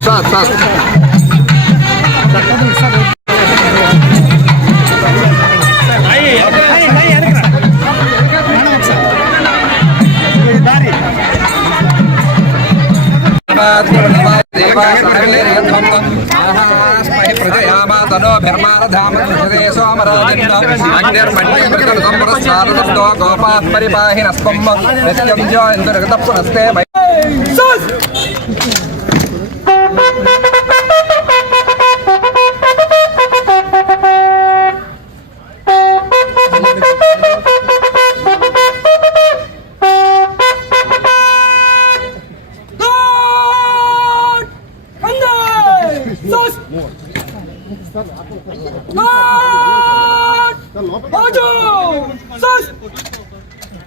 Sir sir గోపాత్పరిపాహినస్వం నిత్యం జో ఇంద్రగత పునస్తే Stop!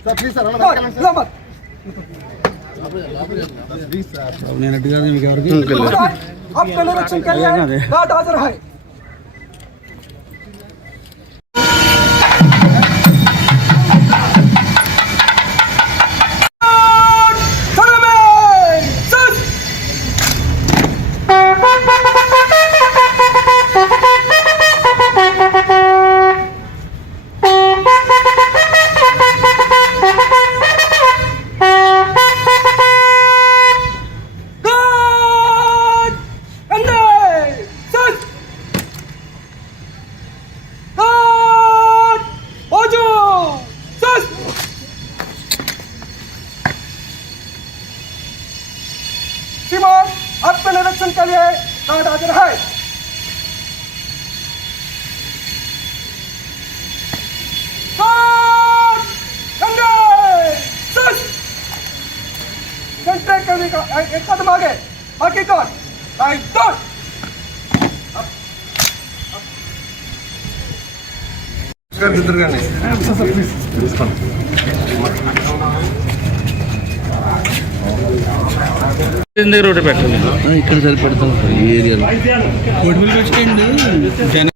Stop, please, sir. Stop! Stop! ಅವ್ನೇನು ಅಡ್ಡಿಗಾದ್ರೆ ನಿಮಗೆ ಅವ್ರಿಗೆ ಅಪ್ ಕಲರ್ ರಕ್ಷಣೆ ಕಲಿಯ 10000 ಹೈ सेंटर करने का एक एक कदम आगे आगे कौन आई डोंट దగ్గర ఒకటి పెట్టండి ఇక్కడ సరిపెడతాం ఈ ఏరియాలో కోటిపల్లి బస్ స్టాండ్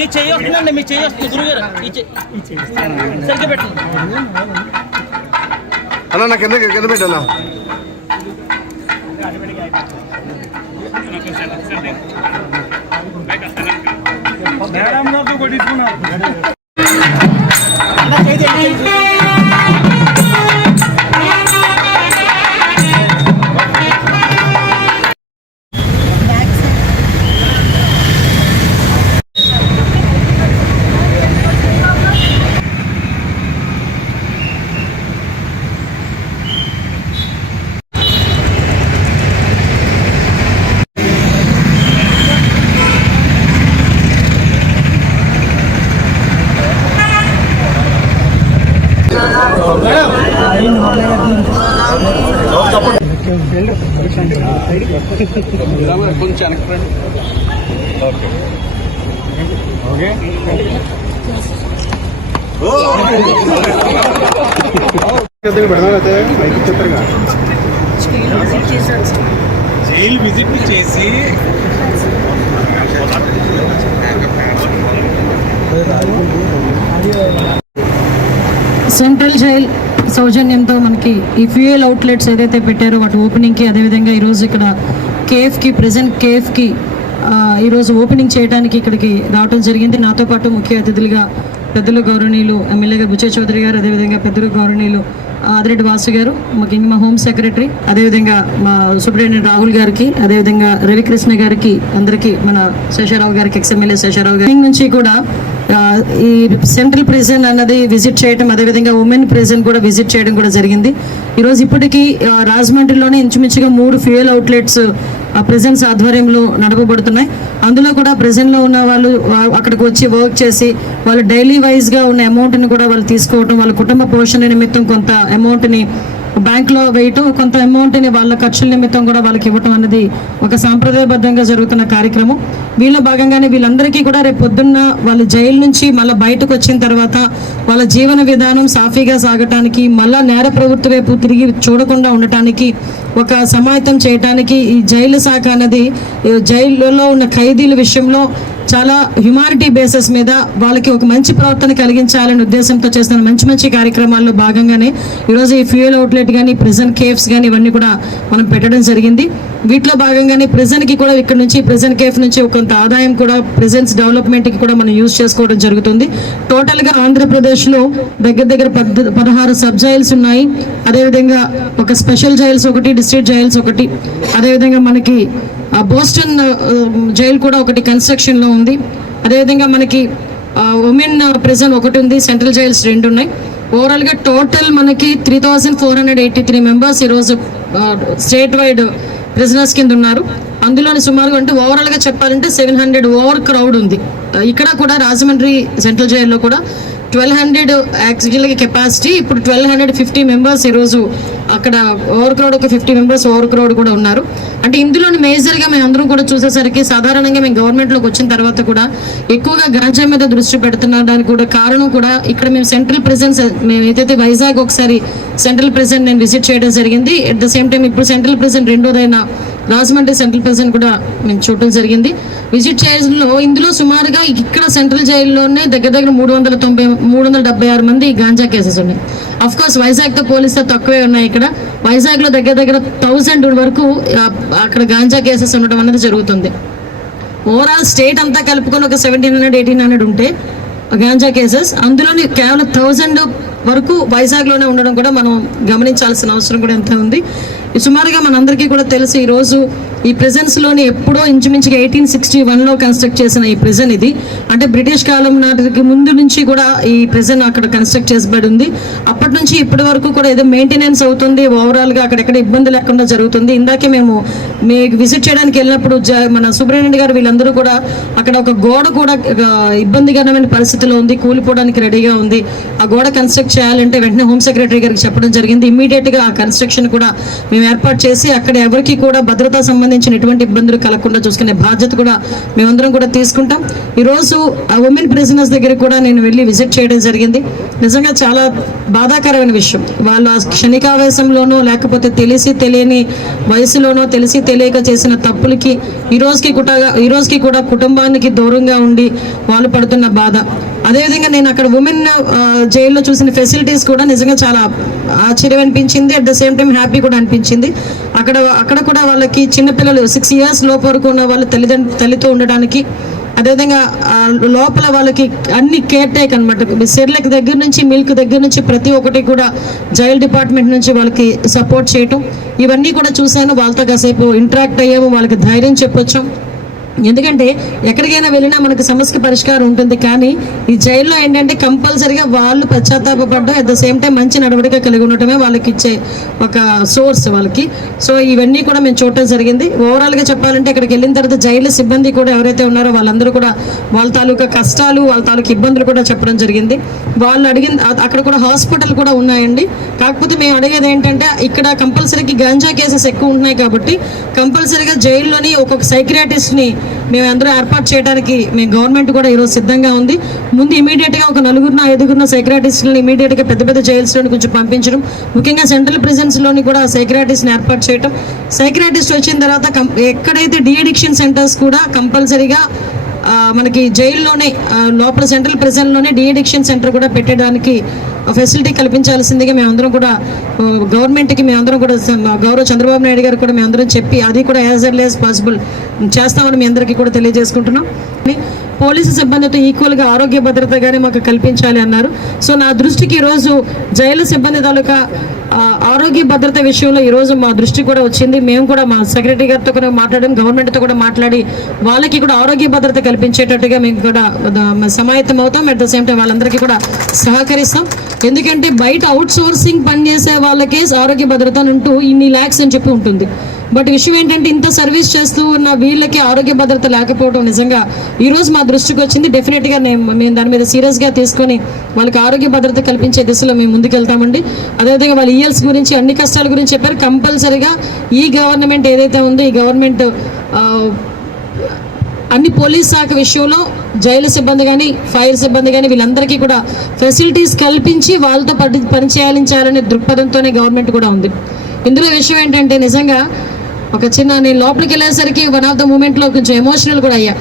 నీ చెయ్యి వస్తుందండి మీ చెయ్యి వస్తుంది. గురుగారు సరిగ్గా పెట్టండి. అన్న నా కింద కింద పెట్టన్నా? కొంచెం వెనక్కి జైలు విజిట్ చేసి సెంట్రల్ జైల్ సౌజన్యంతో మనకి ఈ ఫ్యూయల్ అవుట్లెట్స్ ఏదైతే పెట్టారో వాటి ఓపెనింగ్కి అదేవిధంగా ఈరోజు ఇక్కడ కేఎఫ్కి ప్రజెంట్ కేఎఫ్కి ఈరోజు ఓపెనింగ్ చేయడానికి ఇక్కడికి రావడం జరిగింది. నాతో పాటు ముఖ్య అతిథులుగా పెద్దలు గౌరవనీయులు ఎమ్మెల్యేగా బుచ్చే చౌదరి గారు అదేవిధంగా పెద్దలు గౌరవనీయులు ఆదిరెడ్డి వాసు గారు మాకు మా హోమ్ సెక్రటరీ అదేవిధంగా మా సూపరింటెండెంట్ రాహుల్ గారికి అదేవిధంగా రవికృష్ణ గారికి అందరికీ మన శేషారావు గారికి ఎక్స్ఎమ్మెల్యే శేషారావు గారి నుంచి కూడా ఈ సెంట్రల్ ప్రిజన్ అన్నది విజిట్ చేయడం అదేవిధంగా ఉమెన్ ప్రిజన్ కూడా విజిట్ చేయడం కూడా జరిగింది. ఈరోజు ఇప్పటికీ రాజమండ్రిలోనే ఇంచుమించుగా మూడు ఫ్యూయల్ అవుట్లెట్స్ ప్రెజెన్స్ ఆధ్వర్యంలో నడపబడుతున్నాయి. అందులో కూడా ప్రెజెంట్లో ఉన్న వాళ్ళు అక్కడికి వచ్చి వర్క్ చేసి వాళ్ళు డైలీ వైజ్గా ఉన్న అమౌంట్ని కూడా వాళ్ళు తీసుకోవటం వాళ్ళ కుటుంబ పోషణ నిమిత్తం కొంత అమౌంట్ని బ్యాంక్లో వేయటం కొంత అమౌంట్ని వాళ్ళ ఖర్చుల నిమిత్తం కూడా వాళ్ళకి ఇవ్వటం అనేది ఒక సాంప్రదాయబద్ధంగా జరుగుతున్న కార్యక్రమం. వీళ్ళ భాగంగానే వీళ్ళందరికీ కూడా రేపు పొద్దున్న వాళ్ళ జైలు నుంచి మళ్ళీ బయటకు వచ్చిన తర్వాత వాళ్ళ జీవన విధానం సాఫీగా సాగటానికి మళ్ళా నేర ప్రవృత్తి వైపు తిరిగి చూడకుండా ఉండటానికి ఒక సమాయత్తం చేయటానికి ఈ జైలు శాఖ అనేది ఈ జైలులో ఉన్న ఖైదీల విషయంలో చాలా హ్యుమానిటీ బేసిస్ మీద వాళ్ళకి ఒక మంచి ప్రవర్తన కలిగించాలనే ఉద్దేశంతో చేస్తున్న మంచి మంచి కార్యక్రమాల్లో భాగంగానే ఈరోజు ఈ ఫ్యూయల్ అవుట్లెట్ కానీ ప్రిజన్ కేఫ్స్ కానీ ఇవన్నీ కూడా మనం పెట్టడం జరిగింది. వీటిలో భాగంగానే ప్రిజన్కి కూడా ఇక్కడ నుంచి ప్రిజన్ కేఫ్ నుంచి కొంత ఆదాయం కూడా ప్రిజన్స్ డెవలప్మెంట్కి కూడా మనం యూజ్ చేసుకోవడం జరుగుతుంది. టోటల్గా ఆంధ్రప్రదేశ్లో దగ్గర దగ్గర పద్ పదహారు సబ్ జైల్స్ ఉన్నాయి. అదేవిధంగా ఒక స్పెషల్ జైల్స్ ఒకటి డిస్ట్రిక్ట్ జైల్స్ ఒకటి. అదేవిధంగా మనకి బోస్టన్ జైల్ జైలు కూడా ఒకటి కన్స్ట్రక్షన్లో ఉంది. అదేవిధంగా మనకి ఉమెన్ ప్రిజన్ ఒకటి ఉంది సెంట్రల్ జైల్స్ రెండు ఉన్నాయి. ఓవరాల్గా టోటల్ మనకి three thousand four hundred eighty three members ఈరోజు స్టేట్ వైడ్ ప్రిజనర్స్ కింద ఉన్నారు. అందులోని సుమారుగా అంటే ఓవరాల్గా చెప్పాలంటే సెవెన్ హండ్రెడ్ ఓవర్ క్రౌడ్ ఉంది. ఇక్కడ కూడా రాజమండ్రి సెంట్రల్ జైల్లో కూడా ట్వెల్వ్ హండ్రెడ్ యాక్చువల్గా కెపాసిటీ ఇప్పుడు ట్వెల్వ్ హండ్రెడ్ ఫిఫ్టీ మెంబర్స్ ఈరోజు అక్కడ ఓవర్ క్రౌడ్ ఒక ఫిఫ్టీ మెంబర్స్ ఓవర్ క్రౌడ్ కూడా ఉన్నారు. అంటే ఇందులోని మేజర్గా మేము అందరం కూడా చూసేసరికి సాధారణంగా మేము గవర్నమెంట్లోకి వచ్చిన తర్వాత కూడా ఎక్కువగా గాంజా మీద దృష్టి పెడుతున్న దానికి కూడా కారణం కూడా ఇక్కడ మేము సెంట్రల్ ప్రెజెన్స్ మేము ఏదైతే వైజాగ్ ఒకసారి సెంట్రల్ ప్రెజెంట్ నేను విజిట్ చేయడం జరిగింది అట్ ద సేమ్ టైం ఇప్పుడు సెంట్రల్ ప్రెజెంట్ రెండోదైన రాజమండ్రి సెంట్రల్ ప్రిజన్ కూడా మేము చూడటం జరిగింది. విజిట్ చేయడంలో ఇందులో సుమారుగా ఇక్కడ సెంట్రల్ జైల్లోనే దగ్గర దగ్గర మూడు వందల తొంభై మూడు వందల డెబ్బై ఆరు మంది గాంజా కేసెస్ ఉన్నాయి. అఫ్ కోర్స్ వైజాగ్తో పోలిస్తే తక్కువే ఉన్నాయి ఇక్కడ. వైజాగ్లో దగ్గర దగ్గర థౌజండ్ వరకు అక్కడ గాంజా కేసెస్ ఉండడం అనేది జరుగుతుంది. ఓవరాల్ స్టేట్ అంతా కలుపుకొని ఒక సెవెంటీన్ హండ్రెడ్ ఎయిటీన్ హండ్రెడ్ ఉంటే గాంజా కేసెస్. అందులోని కేవలం థౌజండ్ వరకు వైజాగ్లోనే ఉండడం కూడా మనం గమనించాల్సిన అవసరం కూడా ఎంత ఉంది. సుమారుగా మనందరికీ కూడా తెలుసు ఈరోజు ఈ ప్రెజెన్స్లోని ఎప్పుడో ఇంచుమించుగా ఎయిటీన్ సిక్స్టీ వన్లో కన్స్ట్రక్ట్ చేసిన ఈ ప్రెజెన్ ఇది. అంటే బ్రిటిష్ కాలం నాటికి ముందు నుంచి కూడా ఈ ప్రెజెన్ అక్కడ కన్స్ట్రక్ట్ చేసబడి ఉంది. అప్పటి నుంచి ఇప్పటి వరకు కూడా ఏదో మెయింటెనెన్స్ అవుతుంది ఓవరాల్గా అక్కడెక్కడ ఇబ్బంది లేకుండా జరుగుతుంది. ఇందాకే మేము మీకు విజిట్ చేయడానికి వెళ్ళినప్పుడు జ- మన సుబ్రహ్మణ్య గారు వీళ్ళందరూ కూడా అక్కడ ఒక గోడ కూడా ఇబ్బందికరమైన పరిస్థితిలో ఉంది కూలిపోవడానికి రెడీగా ఉంది. ఆ గోడ కన్స్ట్రక్ట్ చేయాలంటే వెంటనే హోమ్ సెక్రటరీ గారికి చెప్పడం జరిగింది. ఇమీడియట్గా ఆ కన్స్ట్రక్షన్ కూడా మేము ఏర్పాటు చేసి అక్కడ ఎవరికి కూడా భద్రతా సంబంధించిన ఎటువంటి ఇబ్బందులు కలగకుండా చూసుకునే బాధ్యత కూడా మేమందరం కూడా తీసుకుంటాం. ఈరోజు ఆ ఉమెన్ ప్రిజనర్స్ దగ్గర కూడా నేను వెళ్ళి విజిట్ చేయడం జరిగింది. నిజంగా చాలా బాధాకరమైన విషయం. వాళ్ళు ఆ క్షణికావేశంలోనో లేకపోతే తెలిసి తెలియని వయసులోనో తెలిసి తెలియక చేసిన తప్పులకి ఈ రోజుకి కూడా ఈ రోజుకి కూడా కుటుంబానికి దూరంగా ఉండి వాళ్ళు పడుతున్న బాధ. అదేవిధంగా నేను అక్కడ ఉమెన్ జైల్లో చూసిన ఫెసిలిటీస్ కూడా నిజంగా చాలా ఆశ్చర్యం అనిపించింది. At the same time happy కూడా అనిపించింది. అక్కడ అక్కడ కూడా వాళ్ళకి చిన్నపిల్లలు సిక్స్ ఇయర్స్ లోపు వరకు ఉన్న వాళ్ళు తల్లిదండ్రులు తల్లితో ఉండడానికి అదేవిధంగా లోపల వాళ్ళకి అన్ని కేర్ టేక్ అనమాట సెర్లక్ దగ్గర నుంచి మిల్క్ దగ్గర నుంచి ప్రతి ఒక్కటి కూడా జైల్ డిపార్ట్మెంట్ నుంచి వాళ్ళకి సపోర్ట్ చేయటం. ఇవన్నీ కూడా చూశాను. వాళ్ళతో కాసేపు ఇంటరాక్ట్ అయ్యాము. వాళ్ళకి ధైర్యం చెప్పొచ్చాం. ఎందుకంటే ఎక్కడికైనా వెళ్ళినా మనకు సమస్యకి పరిష్కారం ఉంటుంది. కానీ ఈ జైల్లో ఏంటంటే కంపల్సరిగా వాళ్ళు పశ్చాత్తాపడడం అట్ ద సేమ్ టైం మంచి నడవడిక కలిగి ఉండటమే వాళ్ళకి ఇచ్చే ఒక సోర్స్ వాళ్ళకి. సో ఇవన్నీ కూడా మేము చూడటం జరిగింది. ఓవరాల్గా చెప్పాలంటే ఇక్కడికి వెళ్ళిన తర్వాత జైలు సిబ్బంది కూడా ఎవరైతే ఉన్నారో వాళ్ళందరూ కూడా వాళ్ళ తాలూకా కష్టాలు వాళ్ళ తాలూకా ఇబ్బందులు కూడా చెప్పడం జరిగింది. వాళ్ళు అడిగిన అక్కడ కూడా హాస్పిటల్ కూడా ఉన్నాయండి. కాకపోతే మేము అడిగేది ఏంటంటే ఇక్కడ కంపల్సరీకి గంజా కేసెస్ ఎక్కువ ఉంటున్నాయి కాబట్టి కంపల్సరీగా జైల్లోని ఒక్కొక్క సైక్రాటిస్ట్ని మేము ఏర్పాటు చేయడానికి మేము గవర్నమెంట్ కూడా ఈరోజు సిద్ధంగా ఉంది. ముందు ఇమీడియట్గా ఒక నలుగురిన ఐదుగురిన సెక్రటరీస్ని ఇమీడియట్గా పెద్ద పెద్ద జైల్స్లోని కొంచెం పంపించడం. ముఖ్యంగా సెంట్రల్ ప్రిజన్స్లోని కూడా సెక్రటరీస్ని ఏర్పాటు చేయడం సెక్రటరీస్ట్ వచ్చిన తర్వాత ఎక్కడైతే డీఎడిక్షన్ సెంటర్స్ కూడా కంపల్సరీగా మనకి జైల్లోనే లోపల సెంట్రల్ ప్రిజన్లోనే డిఎడిక్షన్ సెంటర్ కూడా పెట్టడానికి ఫెసిలిటీ కల్పించాల్సిందిగా మేమందరం కూడా గవర్నమెంట్కి మేమందరం కూడా గౌరవ చంద్రబాబు నాయుడు గారు కూడా మేమందరం చెప్పి అది కూడా యాజ్ ఎర్లీ యాజ్ పాసిబుల్ చేస్తామని మీ అందరికీ కూడా తెలియజేసుకుంటున్నాం. పోలీసు సిబ్బందితో ఈక్వల్గా ఆరోగ్య భద్రత కానీ మాకు కల్పించాలి అన్నారు. సో నా దృష్టికి ఈరోజు జైలు సిబ్బంది తాలూకా ఆరోగ్య భద్రత విషయంలో ఈరోజు మా దృష్టి కూడా వచ్చింది. మేము కూడా మా సెక్రటరీ గారితో కూడా మాట్లాడడం గవర్నమెంట్తో కూడా మాట్లాడి వాళ్ళకి కూడా ఆరోగ్య భద్రత కల్పించేటట్టుగా మేము కూడా సమాయత్తం అవుతాం. అట్ ద సేమ్ టైం వాళ్ళందరికీ కూడా సహకరిస్తాం. ఎందుకంటే బయట అవుట్ సోర్సింగ్ పనిచేసే వాళ్ళకే ఆరోగ్య భద్రత అని అంటూ ఇన్ని ల్యాక్స్ అని చెప్పి ఉంటుంది. బట్ విషయం ఏంటంటే ఇంత సర్వీస్ చేస్తూ ఉన్న వీళ్ళకి ఆరోగ్య భద్రత లేకపోవడం నిజంగా ఈరోజు మా దృష్టికి వచ్చింది. డెఫినెట్గా నేను మేము దాని మీద సీరియస్గా తీసుకొని వాళ్ళకి ఆరోగ్య భద్రత కల్పించే దిశలో మేము ముందుకెళ్తామండి. అదేవిధంగా వాళ్ళ ఈఎల్స్ గురించి అన్ని కష్టాల గురించి చెప్పారు. కంపల్సరిగా ఈ గవర్నమెంట్ ఏదైతే ఉందో ఈ గవర్నమెంట్ అన్ని పోలీస్ శాఖ విషయంలో జైలు సిబ్బంది కానీ ఫైర్ సిబ్బంది కానీ వీళ్ళందరికీ కూడా ఫెసిలిటీస్ కల్పించి వాళ్ళతో పని పనిచేయాలించాలనే దృక్పథంతోనే గవర్నమెంట్ కూడా ఉంది. ఇందులో విషయం ఏంటంటే నిజంగా ఒక చిన్న నేను లోపలికి వెళ్ళేసరికి వన్ ఆఫ్ ద మూమెంట్లో కొంచెం ఎమోషనల్ కూడా అయ్యా.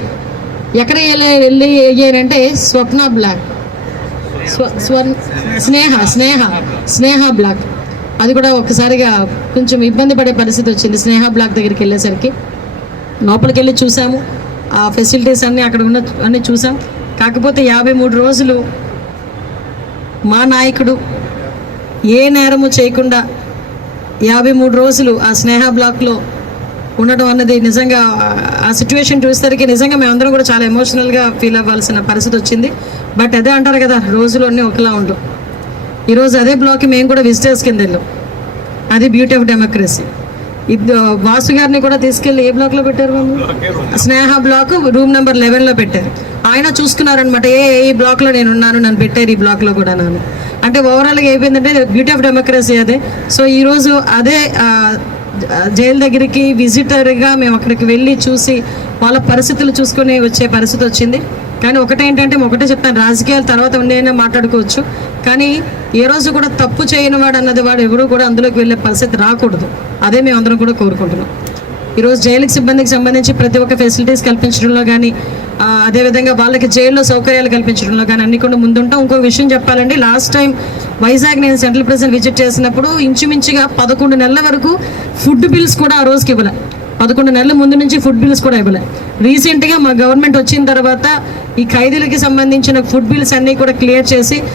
ఎక్కడ వెళ్ళే వెళ్ళి అయ్యానంటే స్వప్న బ్లాక్ స్వ స్వ స్నేహ స్నేహ స్నేహ బ్లాక్ అది కూడా ఒకసారిగా కొంచెం ఇబ్బంది పడే పరిస్థితి వచ్చింది. స్నేహ బ్లాక్ దగ్గరికి వెళ్ళేసరికి లోపలికి వెళ్ళి చూసాము. ఆ ఫెసిలిటీస్ అన్నీ అక్కడ ఉన్న అన్నీ చూసాం. కాకపోతే యాభై మూడు రోజులు మా నాయకుడు ఏ నేరము చేయకుండా యాభై మూడు రోజులు ఆ స్నేహ బ్లాక్లో ఉండడం అన్నది నిజంగా ఆ సిచ్యువేషన్ చూసేసరికి నిజంగా మేమందరం కూడా చాలా ఎమోషనల్గా ఫీల్ అవ్వాల్సిన పరిస్థితి వచ్చింది. బట్ అదే అంటారు కదా రోజులన్నీ ఒకలా ఉండవు ఈరోజు అదే బ్లాక్కి మేము కూడా విజిటర్స్ కింద వెళ్ళాం. అది బ్యూటీ ఆఫ్ డెమోక్రసీ ఇది వాసు గారిని కూడా తీసుకెళ్ళి ఏ బ్లాక్లో పెట్టారు స్నేహ బ్లాక్ రూమ్ నెంబర్ లెవెన్లో పెట్టారు. ఆయన చూసుకున్నారనమాట ఏ ఈ బ్లాక్లో నేను ఉన్నాను నన్ను పెట్టారు ఈ బ్లాక్లో కూడా నన్ను అంటే ఓవరాల్గా అయిపోయిందంటే బ్యూటీ ఆఫ్ డెమోక్రసీ అదే. సో ఈరోజు అదే జైలు దగ్గరికి విజిటర్గా మేము అక్కడికి వెళ్ళి చూసి వాళ్ళ పరిస్థితులు చూసుకుని వచ్చే పరిస్థితి వచ్చింది. కానీ ఒకటేంటంటే ఒకటే చెప్తాను రాజకీయాల తర్వాత ఉండేనా మాట్లాడుకోవచ్చు. కానీ ఏ రోజు కూడా తప్పు చేయని వాడు అన్నది వాడు ఎవరు కూడా అందులోకి వెళ్ళే పరిస్థితి రాకూడదు. అదే మేము అందరం కూడా కోరుకుంటున్నాం. ఈరోజు జైలుకి సిబ్బందికి సంబంధించి ప్రతి ఒక్క ఫెసిలిటీస్ కల్పించడంలో కానీ అదేవిధంగా వాళ్ళకి జైల్లో సౌకర్యాలు కల్పించడంలో కానీ అన్ని కూడా ముందుంటాం. ఇంకో విషయం చెప్పాలండి లాస్ట్ టైం వైజాగ్ నేను సెంట్రల్ ప్రెసిడెంట్ విజిట్ చేసినప్పుడు ఇంచుమించుగా పదకొండు నెలల వరకు ఫుడ్ బిల్స్ కూడా ఆ రోజుకి ఇవ్వలే. పదకొండు నెలల ముందు నుంచి ఫుడ్ బిల్స్ కూడా ఇవ్వలే. రీసెంట్గా మా గవర్నమెంట్ వచ్చిన తర్వాత ఈ ఖైదీలకి సంబంధించిన ఫుడ్ బిల్స్ అన్నీ కూడా క్లియర్ చేసి